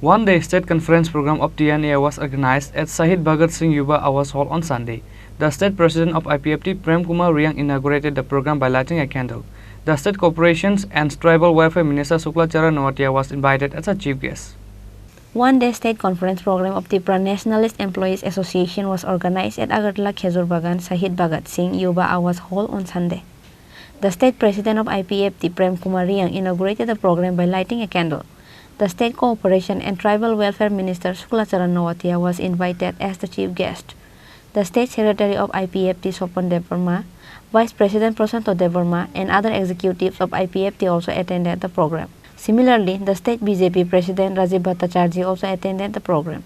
One-day state conference program of TNEA was organized at Sahid Bhagat Singh Yuba Awas Hall on Sunday. The state president of IPFT, Prem Kumar Riang, inaugurated the program by lighting a candle. The State Corporations and Tribal Welfare Minister Suklachara Noatia was invited as a chief guest. One-day state conference program of Tripura Nationalist Employees Association was organized at Agartala Khezur Bagan Sahid Bhagat Singh Yuba Awas Hall on Sunday. The state president of IPFT, Prem Kumar Riang, inaugurated the program by lighting a candle. The State Cooperation and Tribal Welfare Minister Suklachara Noatia was invited as the chief guest. The State Secretary of IPFT, Sopan Devarma, Vice President Prasanto Devarma, and other executives of IPFT also attended the program. Similarly, the State BJP President Rajiv Bhattacharjee also attended the program.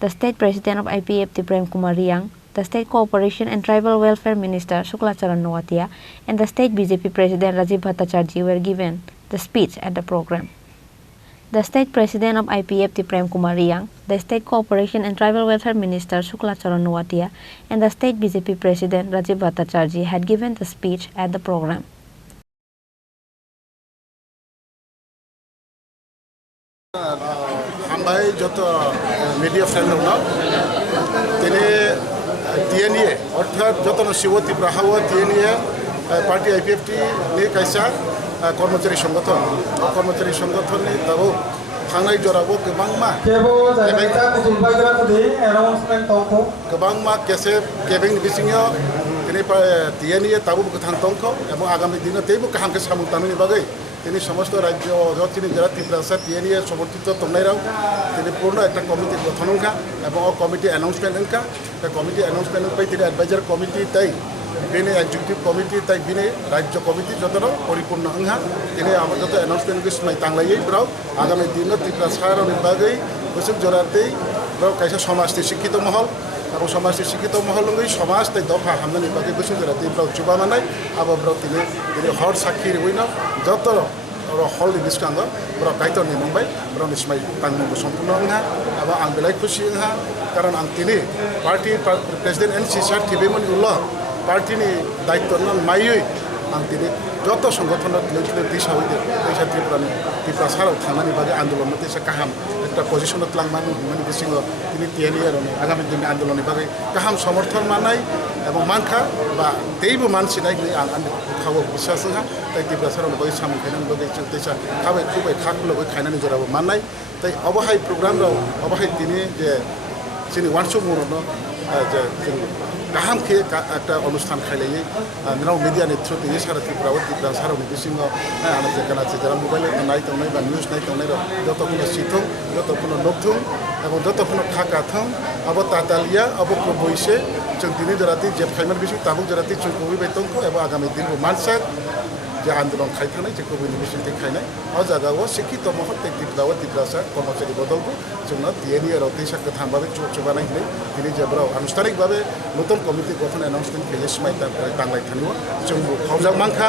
The State President of IPFT, Prem Kumar Riang, the State Cooperation and Tribal Welfare Minister Suklachara Noatia, and the State BJP President Rajiv Bhattacharjee were given the speech at the program. The State President of IPFT, Prem Kumar Riang, the State Cooperation and Tribal Welfare Minister Suklachara Noatia, and the State BJP President Rajiv Bhattacharjee had given the speech at the program. Hambai joto media friend na tene TNEA অর্থাৎ যত শিব ত্রিপুরা হাওয়া TNEA party IPFT নে কাইসা কর্মচারী সংগঠন নি তাও থাংনাই জরাবো गोबांमा केसे केबिं बिसिङाव दिनै TNEA ताबो गोथां दंख এবং আগামী দিনে তেইবো কাহামকে সামুতাमिनि बागै তিনি সমস্ত রাজ্য তিনি যারা ত্রিপুরা TNEA সমর্থিত তংনাইরাও তিনি পূর্ণ একটা কমিটি গঠন হঙ্কা এবং কমিটি অ্যানাউন্সমেন্ট হঙ্কা কমিটি অ্যানাউন্সমেন্ট পাই তিনি অ্যাডভাইজার কমিটি তাই বিনে এক্সিকিউটিভ কমিটি তাই বিনে রাজ্য কমিটি যতন পরিপূর্ণ হঙ্কা তিনি আমার যত অ্যানাউন্সমেন্ট গিসমাই তাংলাইयै ব্রাও আগামী দিনে ত্রিপুরা সারারनि बागै गोसो जरातेই ব্রাও কাইসা সমাজটি শিক্ষিত মহল এবং সমাজটি শিক্ষিত মহল লঙ্গै সমাজ তাই দফা হামনানি बागै गोसो जरातेই ব্রাও চুবা মানাই আবার ব্রাও তিনি হর সাক্ষী হইনা যত हल बिस्कांग ब्रा दायित्व निमंबाय ब्रा निस्माय तांगमंगो सम्पूर्ण हंहा अब आं बेलाय खुशी हंहा कारण आं तिनि पार्टी प्रेसिडेंट एन सी सार टिबेमन उल्ला पार्टीनि दायित्व मायै आं तिनि जत संगठन दिशा हइदे दैसा त्रिपुरा साराव थांनानै बागै आन्दोलन दैसा गाहाम একটা পজিশন लांमानो माने बिसिङो तिनि TNEA आगामी दिननि आन्दोलननि बागै गाहाम समर्थन मानाय এবং मानखा बा दैबो मानसिनाय आं खावो बिश्वास हंहा তাই त्रिपुरा साराव बागै सामु खायनानै बागै दैसा खाबाय खुबाय खाखुलबो खायनानै जराबो माननाय তাই अबहाय प्रग्रामराव अबहाय तिनि जे जोंनि वानस मुरनो जे जों गाहाम के একটা অনুষ্ঠান খাইলাই नाव মিডিয়াनि थ्रु দিয়ে সারা ত্রিপুরা সারাवनि बिसिङाव आना जे गाना जे जरा मोबाइल नायथंनाय बा निउज नायथंनाय যতক্ষণ সিথং যতক্ষণ নথং এবং যতক্ষণ থাকাথং अब तातालिया अब बयसे जों दिनै जराति जे फाइनाल बिसि ताबुक जराति जों कबिबाय दंखो एबा आगामी दिनबो मानसा जे आन्दोलन खायथानाय जे कबिनि बिसिंथि खायनाय अ जागाव शिक्षित महर ত্রিপুরা কর্মচারী बदलबो जोंना TNEA राव दैसा गोथांबाबे चुबानाय दिनै जेब्राव आनुষ্ঠাनिकभाবে नतुन कमिटि गठन एनाउन्समेन्ट फेलेसमाय दांलाय थानिव जों खावजा मांखा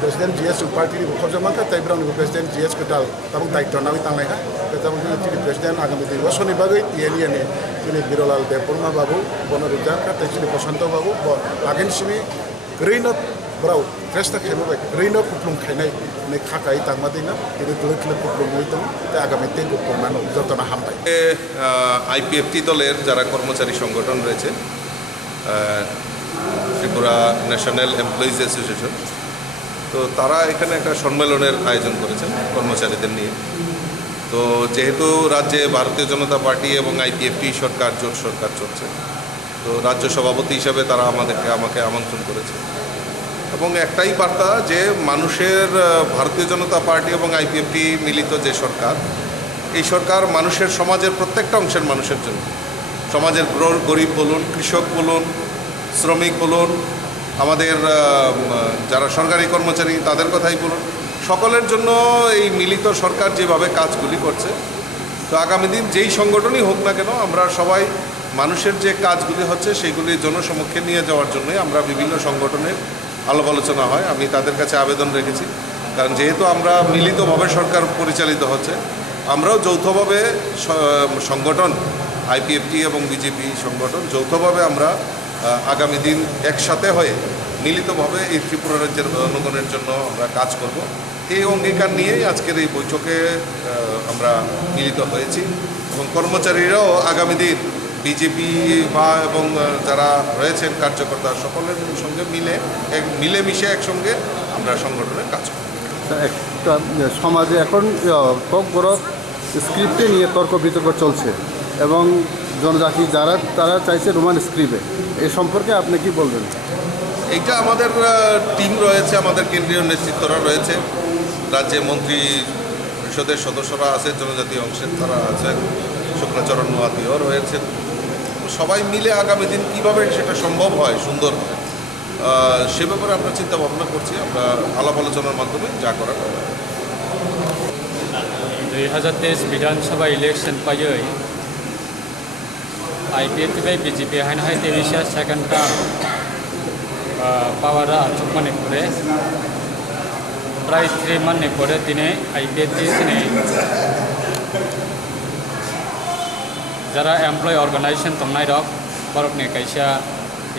प्रेसिडेंट GS पार्टी खावजा मांखा ताइब्रावनि प्रेसिडेंट GS गोदाल ताबुक दायित्व नावै दांलायहा ताबुक दिनै प्रेसिडेंट आगामी दिन बसनि बागै TNEA नि दिनै बिरलाल देवबर्मा बाबु बनरुजा ताइसिनि बसन्त बाबु आगेनसिनि ग्रैनो ब्राव रेस्टा खायबाय ग्रैनो कुप्लुं खायनाय ने खाकाय तांमादैना दिनै दलखले कुप्लुं हइतों ता आगामी दिन कुप्लुंमानो যতনা হামবাই IPFT দলের যারা কর্মচারী সংগঠন রয়েছে ত্রিপুরা ন্যাশনাল এমপ্লয়িজ অ্যাসোসিয়েশন তো তারা এখানে একটা সম্মেলনের আয়োজন করেছেন কর্মচারীদের নিয়ে তো যেহেতু রাজ্যে ভারতীয় জনতা পার্টি এবং IPFT সরকার জোট সরকার চলছে তো রাজ্য সভাপতি হিসাবে তারা আমাকে আমন্ত্রণ করেছে এবং একটাই বার্তা যে মানুষের ভারতীয় জনতা পার্টি এবং IPFT মিলিত যে সরকার এই সরকার মানুষের সমাজের প্রত্যেকটা অংশের মানুষের জন্য সমাজের গরিব বলুন কৃষক বলুন শ্রমিক বলুন আমাদের যারা সরকারি কর্মচারী তাদের কথাই বলুন সকলের জন্য এই মিলিত সরকার যেভাবে কাজগুলি করছে তো আগামী দিন যেই সংগঠনই হোক না কেন আমরা সবাই মানুষের যে কাজগুলি হচ্ছে সেইগুলি জনসমক্ষে নিয়ে যাওয়ার জন্যই আমরা বিভিন্ন সংগঠনের আলাপ আলোচনা হয় আমি তাদের কাছে আবেদন রেখেছি কারণ যেহেতু আমরা মিলিতভাবে সরকার পরিচালিত হচ্ছে আমরাও যৌথভাবে সংগঠন IPFT এবং BJP সংগঠন যৌথভাবে আমরা আগামী দিন একসাথে হয়ে মিলিতভাবে এই ত্রিপুরা রাজ্যের জনগণের জন্য আমরা কাজ করব। এই অঙ্গীকার নিয়েই আজকের এই বৈঠকে আমরা মিলিত হয়েছি এবং কর্মচারীরাও আগামী দিন বিজেপি বা এবং যারা রয়েছেন কার্যকর্তা সকলের সঙ্গে মিলেমিশে একসঙ্গে আমরা সংগঠনে কাজ করব। একটা সমাজে এখন বড় স্ক্রিপ্টে নিয়ে তর্ক বিতর্ক চলছে এবং জনজাতি যারা তারা চাইছে রোমান স্ক্রিপ্টে, এই সম্পর্কে আপনি কি বলবেন? এইটা আমাদের টিম রয়েছে, আমাদের কেন্দ্রীয় নেতৃত্বরা রয়েছে, রাজ্যে মন্ত্রী পরিষদের সদস্যরা আছে, জনজাতি অংশের তারা আছেন, শুক্রাচরণ নোয়াতিও রয়েছেন। সবাই মিলে আগামী দিন কীভাবে সেটা সম্ভব হয়, সুন্দর হয়, সে ব্যাপারে আমরা চিন্তা ভাবনা করছি। আমরা আলাপ আলোচনার মাধ্যমে যা করার 2023 বিধানসভা election পাইयै IPFT by BJP hain hai tevisha second term power achukmane pore প্রায় 3 month pore dine IPFT sine jara employee organization tongnai rok borokne kaisa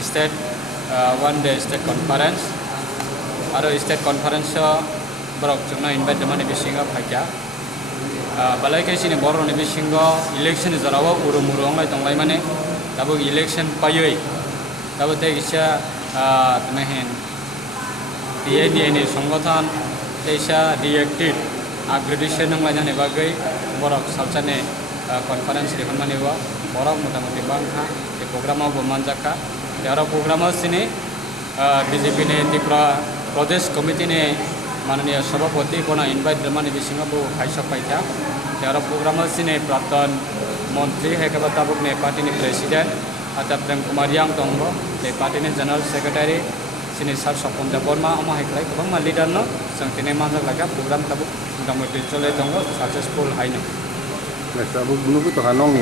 state one day state conference aro state conference borok chungna invite mane bisinga phakya balai kaisi ni borok ni bisingo election jarawa urumuru onglai tonglai mane tabo election payoi tabo te isa tmehin TNEA ni সংগঠন তেইসা deactive upgradation নংলাই জানে বাগৈ borok salchane conference ri honmani wa borok motamuti bangha e program bo manjaka yara program sini BJP ne Tripura Pradesh Committee ne माननीय सभापति को invite जमाने बिसिंग बो खाइसा पाइता यारा programme सिने प्राक्तन मंत्री है के बताबुक ने पार्टी ने प्रेसिडेंट अता प्रेम कुमार यांग तंगो ते पार्टी ने जनरल सेक्रेटरी सिने सर सपन वर्मा अमा हेक्लाई गोबां मा लीडर न संतिने मानक लागा प्रोग्राम ताबुक मोटामोटी चले तंगो सक्सेसफुल हाइनो ताबुक बुनुबु तो हानंग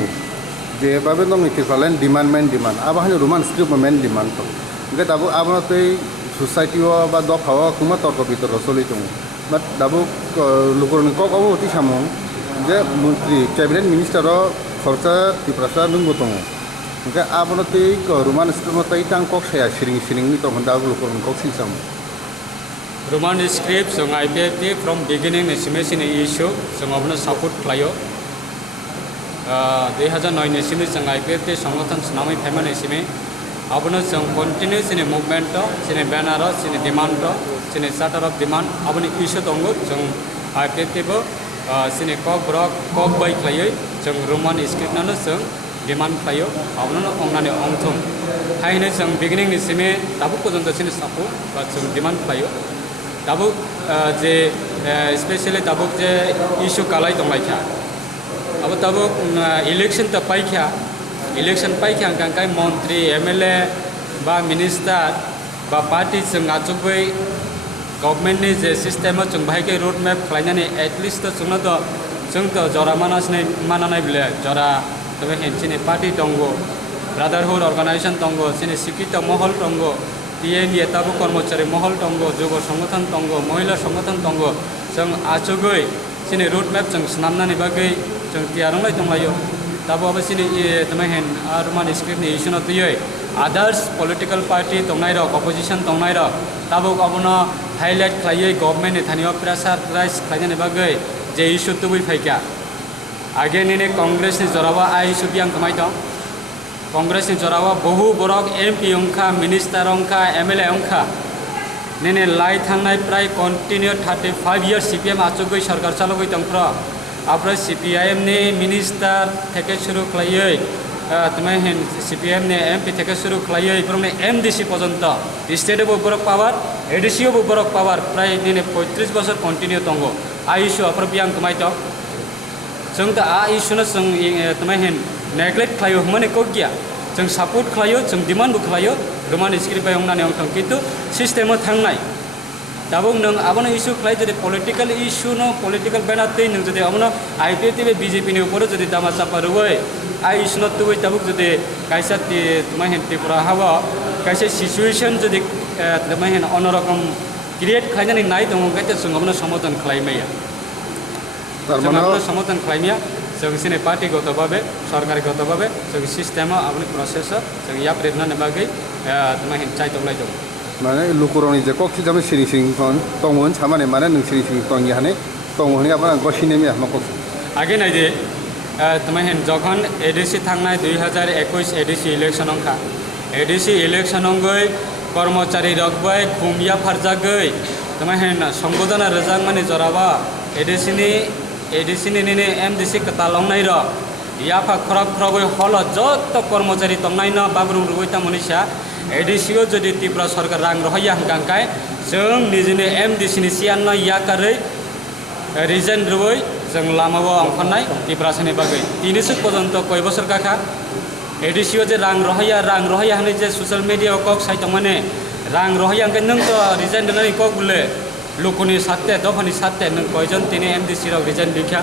जे बाबे नंग इथिफालेन डिमांड आबाहन रोमान स्क्रिप्ट मेन डिमांड तो गे ताबु आबनते सोसाइटी बा दफाव कुमा तर्क बितर्क चलि दं बाट दाबो लोकरनि ककबो अति सामं जे मंत्री कैबिनेट मिनिस्टर खर्चा त्रिपुरा नंगो दं ओंके आबनते रोमान स्क्रिप्ट तै तां कक साया सिरिं नि तो दाबो लोकरनि कक सिसाम रोमान स्क्रिप्ट जों IPFT फ्रॉम बिगिनिंग एसिमेशन इशू जों अबनो सपोर्ट खालायो 2009 नेसिमे जों IPFT संगठन सुनामै फाइमान एसिमे abano jong continue sini movement to sini banner sini demand to sini charter of demand abani issue tongo jong IPFT bo sini kok brok kok bai khlaioi jong roman script nano jong demand khlaio abano ongnani ongthong haine jong beginning ni sime tabu pojonto sini sapu ba jong demand khlaio tabu je especially tabu je issue kalai tonglai kha abo tabu election ta pai kha election pai kyang kang kai मंत्री MLA बा minister बा party जों आचुबै government नि जे system जों भाई के road map खालायनानै at least तो जों तो जरा मानानाय बिले जरा तबे हेनसिनि पार्टी दंगो ब्रादारहुड अर्गानाइजेशन दंगो सिनि शिक्षित महल दंगो TNEA ताबो कर्मचारी महल दंगो जुग संगठन दंगो महिला संगठन दंगो जों आचुबै सिनि रोड मैप जों स्नामनानै बागै जों तियारंलाय दंलायो तब अब सिनी तमेहन रोमान स्क्रिप्ट नि इशू न तुयै अदर्स पॉलिटिकल पार्टी तंगनाय रक अपोजिशन तंगनाय रक तब अबनो हाईलाइट खायै गवर्नमेंट नि थानियो प्रेसार राइज खायने बागै जे इशू तुबै फाइका आगे ने कांग्रेस नि जरावा आई इशू बियां कमाय दं कांग्रेस नि जरावा बहु बरक MP अंखा मिनिस्टर अंखा MLA अंखा ने लाई थांनाय प्राय कंटिन्यू 35 इयर्स CPM आचुगै सरकार चालुगै दंफ्र आपरा CPIM ने मिनिस्टर থেকে শুরু খাইयै तमेहन CPM ने MP থেকে শুরু খাইयै প্রমনে MDC পর্যন্ত স্টেটে বরক পাওয়ার এডিসিও বরক পাওয়ার প্রায় দিনে 35 বছর কন্টিনিউ তঙ্গো আইসু আপরা বিয়াং কমাইত जों दा आइसुना जों तमेहन नेग्लेक्ट खायो माने कोगिया जों सपोर्ट खायो जों डिमांड खायो रोमान स्क्रिप्ट बाय अंगनानै अंथं किन्तु सिस्टेम थांनाय दाबो नों आबनो इशू खाय जदि पॉलिटिकल इशू नो पॉलिटिकल बैनर तै नों जदि आबनो IPFT बे BJP नि ऊपर जदि दामा चापारुय आई इशू नो तुबै दाबो जदि कायसा तमेहन त्रिपुरा हावा कायसा सिचुएशन जदि तमेहन अनरकम क्रिएट खायनानै नाय दङ गायते जों आबनो समर्थन खालायमाया तारमाने समर्थन खालायमाया जों सिने पार्टीगतभावे सरकारिगतभावे जों सिस्टेम आबनो प्रसेस जों या प्रेरणानि बागै तमेहन चाइ दंलाय दं Mana lukuroni je kok jam sing kon tongon samane mana nung sing tong yane tongon apa gosine mi ahma kok. Again aje temahen যখন এডিসি থাংনাই 2021 এডিসি ইলেকশন অংখা এডিসি ইলেকশন অঙ্গই কর্মচারী রকবাই খুমিয়া ফারজাগৈ temahen সংবোধনা রজাং মানে জরাবা এডিসিনি নিনে এমডিসি কতালংনাই র ইয়াফা খরাক খরগৈ হল যত কর্মচারী তংনাই ন বাবরুং রুগৈতা মনিসা এডিসিও যদি ত্রিপুরা সরকার রাং রহইয়া হাঙ্কাই जों निजिनि एमडिसिनि सियान न याकारै रिजेन रुबै जों लामाव अंखनाय ত্রিপুরাसनि बागै तिनिसो पर्यन्त कय बছर काखा एडिसिओ जे रां रहैया हनै जे सोशल मीडिया कक साइट माने रां रहैया के नों तो रिजेन दनै कक बुले लोकनि साथे दफानि साथे नों कयजन तिनि एमडिसि राव रिजेन लिखा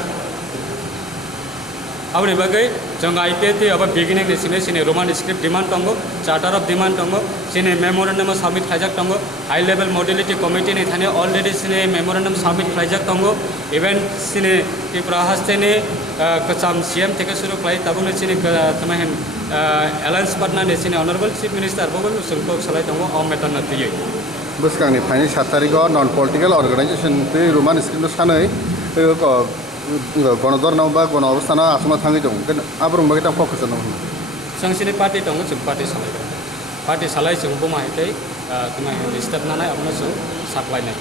आवनि बागै जों आईपीएफटी अब बिगिनिंग नि सिने रोमान स्क्रिप्ट डिमांड दंगो चार्टर ऑफ डिमांड दंगो सिने मेमोरेंडम सबमिट खाइजाक दंगो हाई लेवल मॉडलिटी कमिटी नि थाने ऑलरेडी सिने मेमोरेंडम सबमिट खाइजाक दंगो इवेन सिने त्रिपुरा हास्टेनि कचाम सीएम থেকে শুরু खाइ ताबुनो सिने तमहेन अलायंस पार्टनर नि सिने ऑनरेबल चीफ मिनिस्टर बबल सुंको सलाय दंगो अ मेटन नतियै बुसकांनि फाइनि 7 तारिख नन पॉलिटिकल ऑर्गेनाइजेशन पे रोमान स्क्रिप्ट सानै गणधर्नाव बा गण अवस्थाना आसमा थाङै दं आब्रुं बागै ता फोकस दं संसिनि पार्टी दं जों पार्टी सालाय जों बमायतै तमाय स्टेप नानाय अपना जों साप्लायनाय.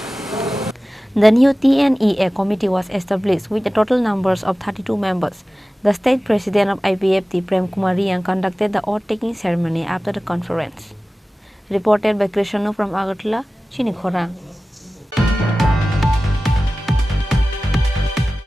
The new TNEA committee was established with a total numbers of 32 members. The state president of IPFT, Prem Kumar Riyang, conducted the oath-taking ceremony after the conference. Reported by Krishanu from Agartala, Chini Khorang.